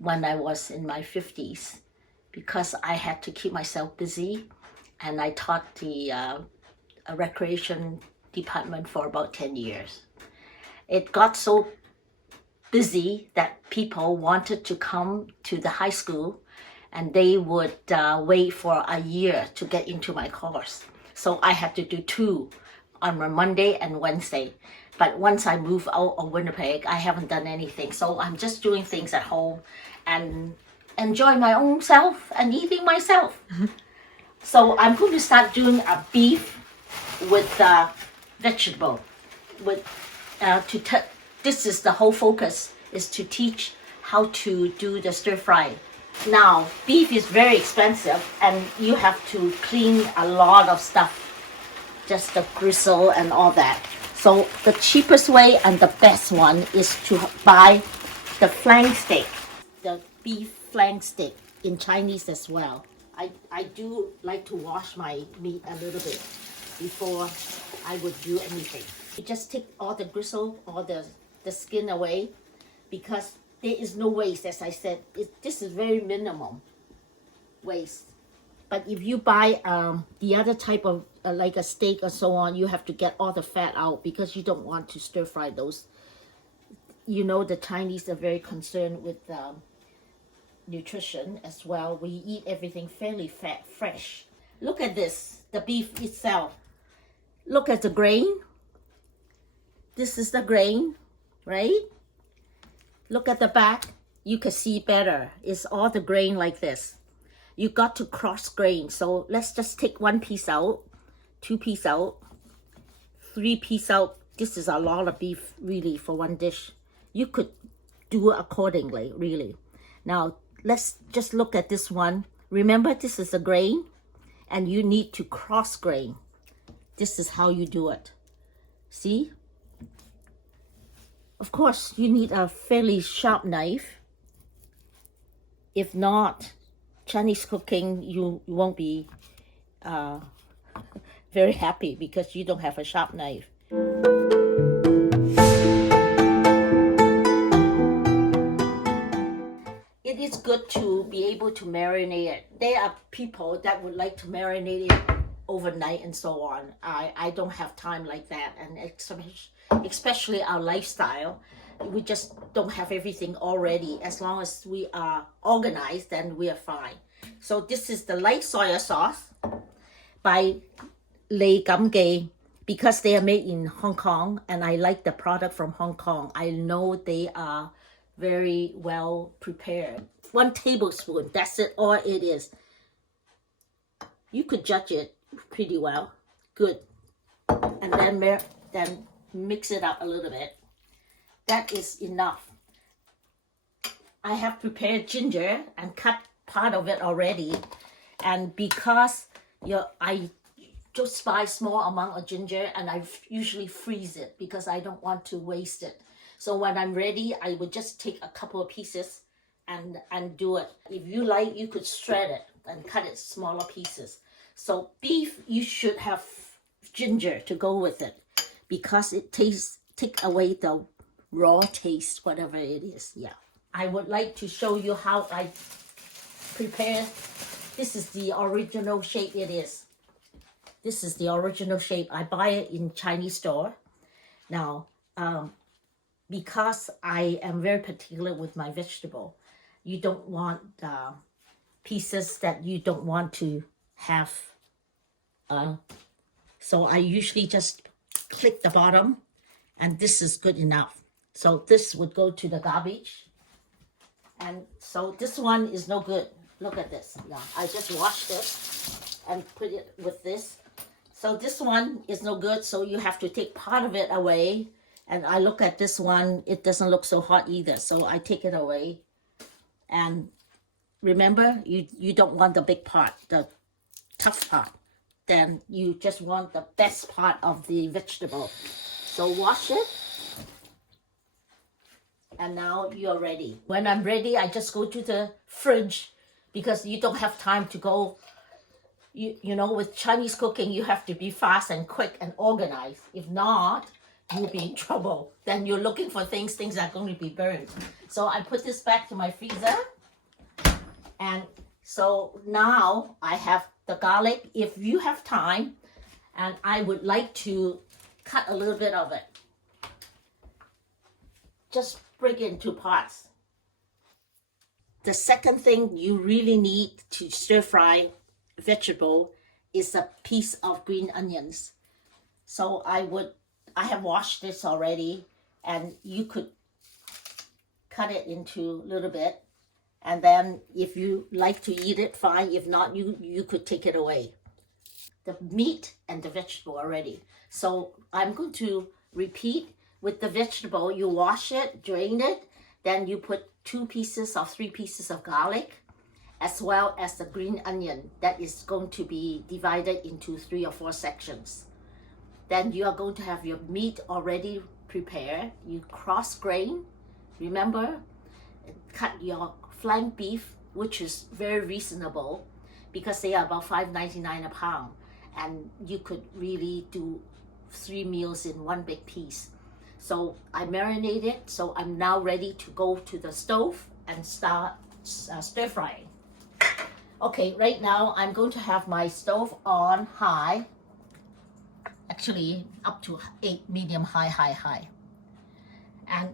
when I was in my 50s because I had to keep myself busy, and I taught the recreation department for about 10 years. It got so busy that people wanted to come to the high school, and they would wait for a year to get into my course. So I had to do 2 on a Monday and Wednesday. But once I moved out of Winnipeg, I haven't done anything. So I'm just doing things at home and enjoy my own self and eating myself. So I'm going to start doing a beef with vegetable. This is the whole focus, is to teach how to do the stir fry. Now, beef is very expensive and you have to clean a lot of stuff, just the gristle and all that. So the cheapest way and the best one is to buy the flank steak, the beef flank steak, in Chinese as well. I do like to wash my meat a little bit before I would do anything. You just take all the gristle, all the skin away, because there is no waste. As I said, this is very minimum waste. But if you buy the other type of like a steak or so on, you have to get all the fat out because you don't want to stir fry those. You know, the Chinese are very concerned with nutrition as well. We eat everything fairly fresh. Look at this, the beef itself. Look at the grain. This is the grain, right? Look at the back. You can see better. It's all the grain like this. You got to cross grain. So let's just take 1 piece out, 2 piece out, 3 piece out. This is a lot of beef really for one dish. You could do accordingly, really. Now let's just look at this one. Remember, this is a grain and you need to cross grain. This is how you do it. See? Of course, you need a fairly sharp knife. If not, Chinese cooking, you won't be very happy because you don't have a sharp knife. It is good to be able to marinate it. There are people that would like to marinate it overnight and so on. I don't have time like that, and especially our lifestyle, we just don't have everything already. As long as we are organized, then we are fine. So this is the light soya sauce by Lee Kum Kee, because they are made in Hong Kong and I like the product from Hong Kong. I know they are very well prepared. 1 tablespoon, that's it, all it is. You could judge it pretty well. Good. And then mix it up a little bit. That is enough. I have prepared ginger and cut part of it already. And because I just buy small amount of ginger and I usually freeze it because I don't want to waste it. So when I'm ready, I would just take a couple of pieces and do it. If you like, you could shred it and cut it smaller pieces. So beef, you should have ginger to go with it because it take away the raw taste, whatever it is. Yeah. I would like to show you how I prepare. This is the original shape it is. This is the original shape. I buy it in Chinese store. Now, because I am very particular with my vegetable, you don't want pieces that you don't want to have. So I usually just click the bottom, and this is good enough. So this would go to the garbage. And so this one is no good. Look at this. Now I just washed it and put it with this. So this one is no good, so you have to take part of it away. And I look at this one, it doesn't look so hot either, so I take it away. And remember, you don't want the big part, the tough part. Then you just want the best part of the vegetable. So wash it. And now you're ready. When I'm ready, I just go to the fridge because you don't have time to go. You know, with Chinese cooking, you have to be fast and quick and organized. If not, you'll be in trouble. Then you're looking for things are going to be burned. So I put this back to my freezer. And so now I have the garlic. If you have time, and I would like to cut a little bit of it. Just break it into parts. The second thing you really need to stir fry vegetable is a piece of green onions. So I have washed this already, and you could cut it into a little bit, and then if you like to eat it, fine. If not, you could take it away. The meat and the vegetable already. So I'm going to repeat with the vegetable. You wash it, drain it, then you put 2 pieces or 3 pieces of garlic, as well as the green onion that is going to be divided into 3 or 4 sections. Then you are going to have your meat already prepared. You cross grain. Remember, cut your flank beef, which is very reasonable because they are about $5.99 a pound. And you could really do 3 meals in one big piece. So I marinate it. So I'm now ready to go to the stove and start stir frying. Okay, right now I'm going to have my stove on high. Actually, up to 8, medium, high. And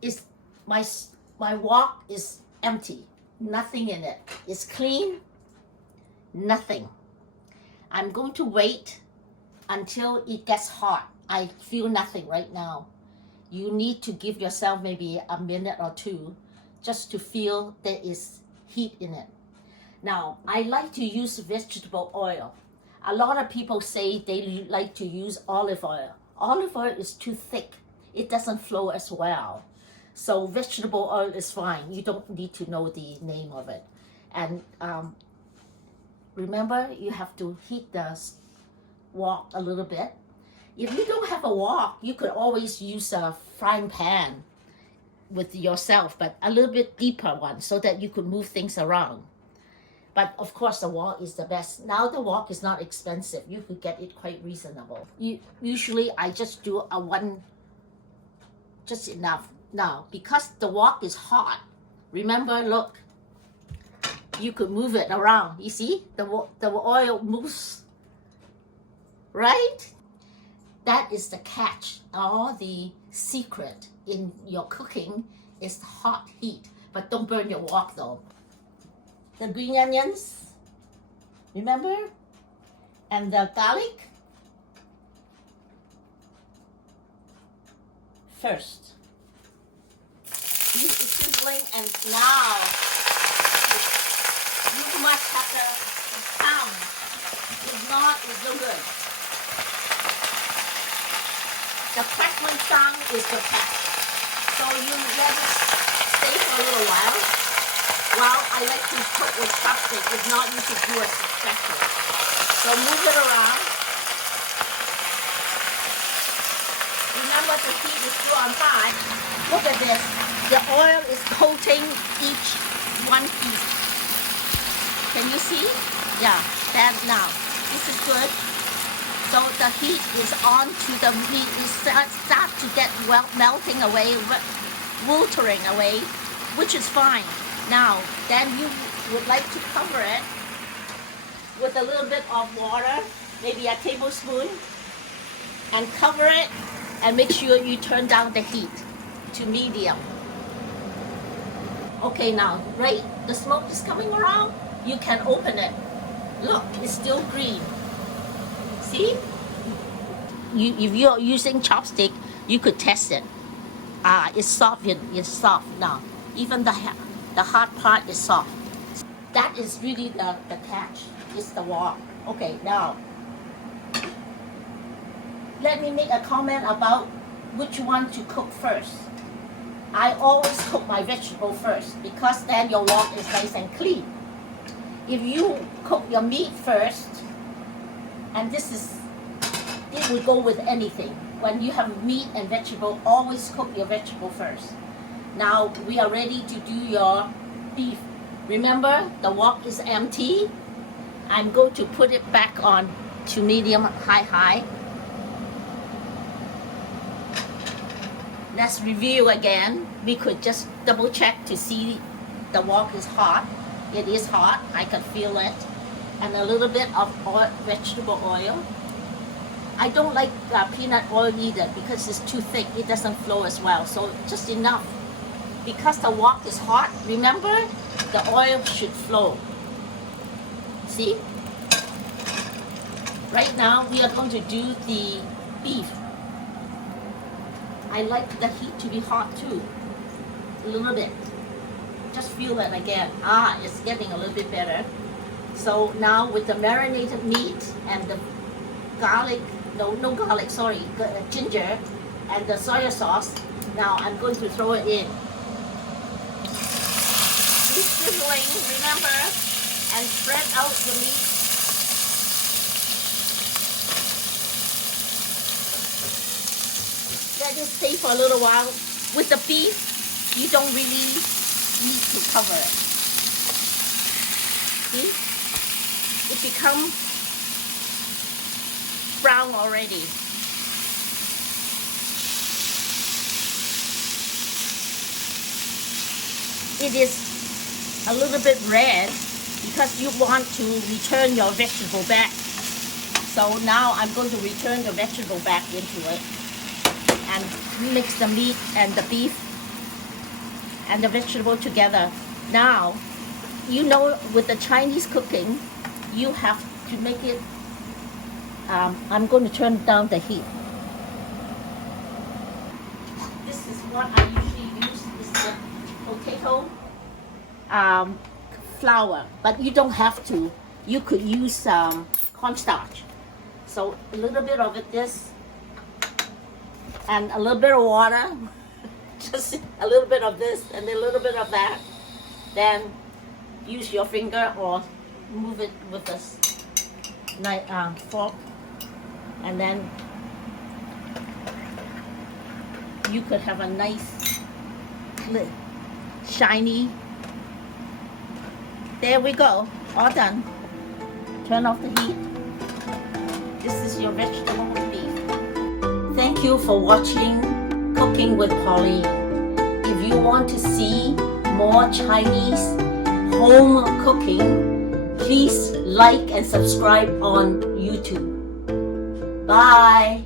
it's my wok is empty, nothing in it. It's clean, nothing. I'm going to wait until it gets hot. I feel nothing right now. You need to give yourself maybe a minute or 2 just to feel there is heat in it. Now, I like to use vegetable oil. A lot of people say they like to use olive oil. Olive oil is too thick. It doesn't flow as well. So vegetable oil is fine. You don't need to know the name of it. And remember, you have to heat the wok a little bit. If you don't have a wok, you could always use a frying pan with yourself, but a little bit deeper one so that you could move things around. But of course, the wok is the best. Now the wok is not expensive. You could get it quite reasonable. Usually I just do a one, just enough. Now, because the wok is hot, remember, look, you could move it around. You see, the oil moves, right? That is the catch. All the secret in your cooking is hot heat. But don't burn your wok though. The green onions, remember? And the garlic. First. This is sizzling, and now you must have the sound. If not, it's no good. The crackling sound is the catch. So you let it stay for a little while. Well, I like to cook with chopstick. If not, you should do a spatula. So move it around. Remember, the heat is still on high. Look at this. The oil is coating each one piece. Can you see? Yeah, that now. This is good. So the heat is on to the meat. It starts to get melting away, wilting away, which is fine. Now, then you would like to cover it with a little bit of water, maybe a tablespoon, and cover it, and make sure you turn down the heat to medium. Okay, now, right, the smoke is coming around. You can open it. Look, it's still green. See? If you're using chopstick, you could test it. It's soft. It's soft now. Even the hard part is soft. That is really the catch. It's the wok. Okay, now let me make a comment about which one to cook first. I always cook my vegetable first because then your wok is nice and clean. If you cook your meat first, and it will go with anything. When you have meat and vegetable, always cook your vegetable first. Now we are ready to do your beef. Remember, the wok is empty. I'm going to put it back on to medium, high. let's review again. We could just double check to see the wok is hot. It is hot, I can feel it. And a little bit of oil, vegetable oil. I don't like peanut oil either because it's too thick, it doesn't flow as well. So just enough. Because the wok is hot, remember, the oil should flow. See? Right now, we are going to do the beef. I like the heat to be hot too, a little bit. Just feel it again. It's getting a little bit better. So now with the marinated meat and the garlic, no garlic, sorry, ginger and the soya sauce, now I'm going to throw it in. Keep sizzling, remember, and spread out the meat. Let it stay for a little while. With the beef, you don't really need to cover it. See? It becomes brown already. It is a little bit red because you want to return your vegetable back. So now I'm going to return the vegetable back into it and mix the meat and the beef and the vegetable together. Now, you know, with the Chinese cooking, you have to make it, I'm going to turn down the heat. This is what I usually use, is the potato flour, but you don't have to. You could use cornstarch. So a little bit of it, this, and a little bit of water, just a little bit of this and a little bit of that. Then use your finger or move it with this fork, and then you could have a nice shiny. There we go, all done. Turn off the heat. This is your vegetable beef. Thank you for watching Cooking with Pauline. If you want to see more Chinese home cooking, please like and subscribe on YouTube. Bye.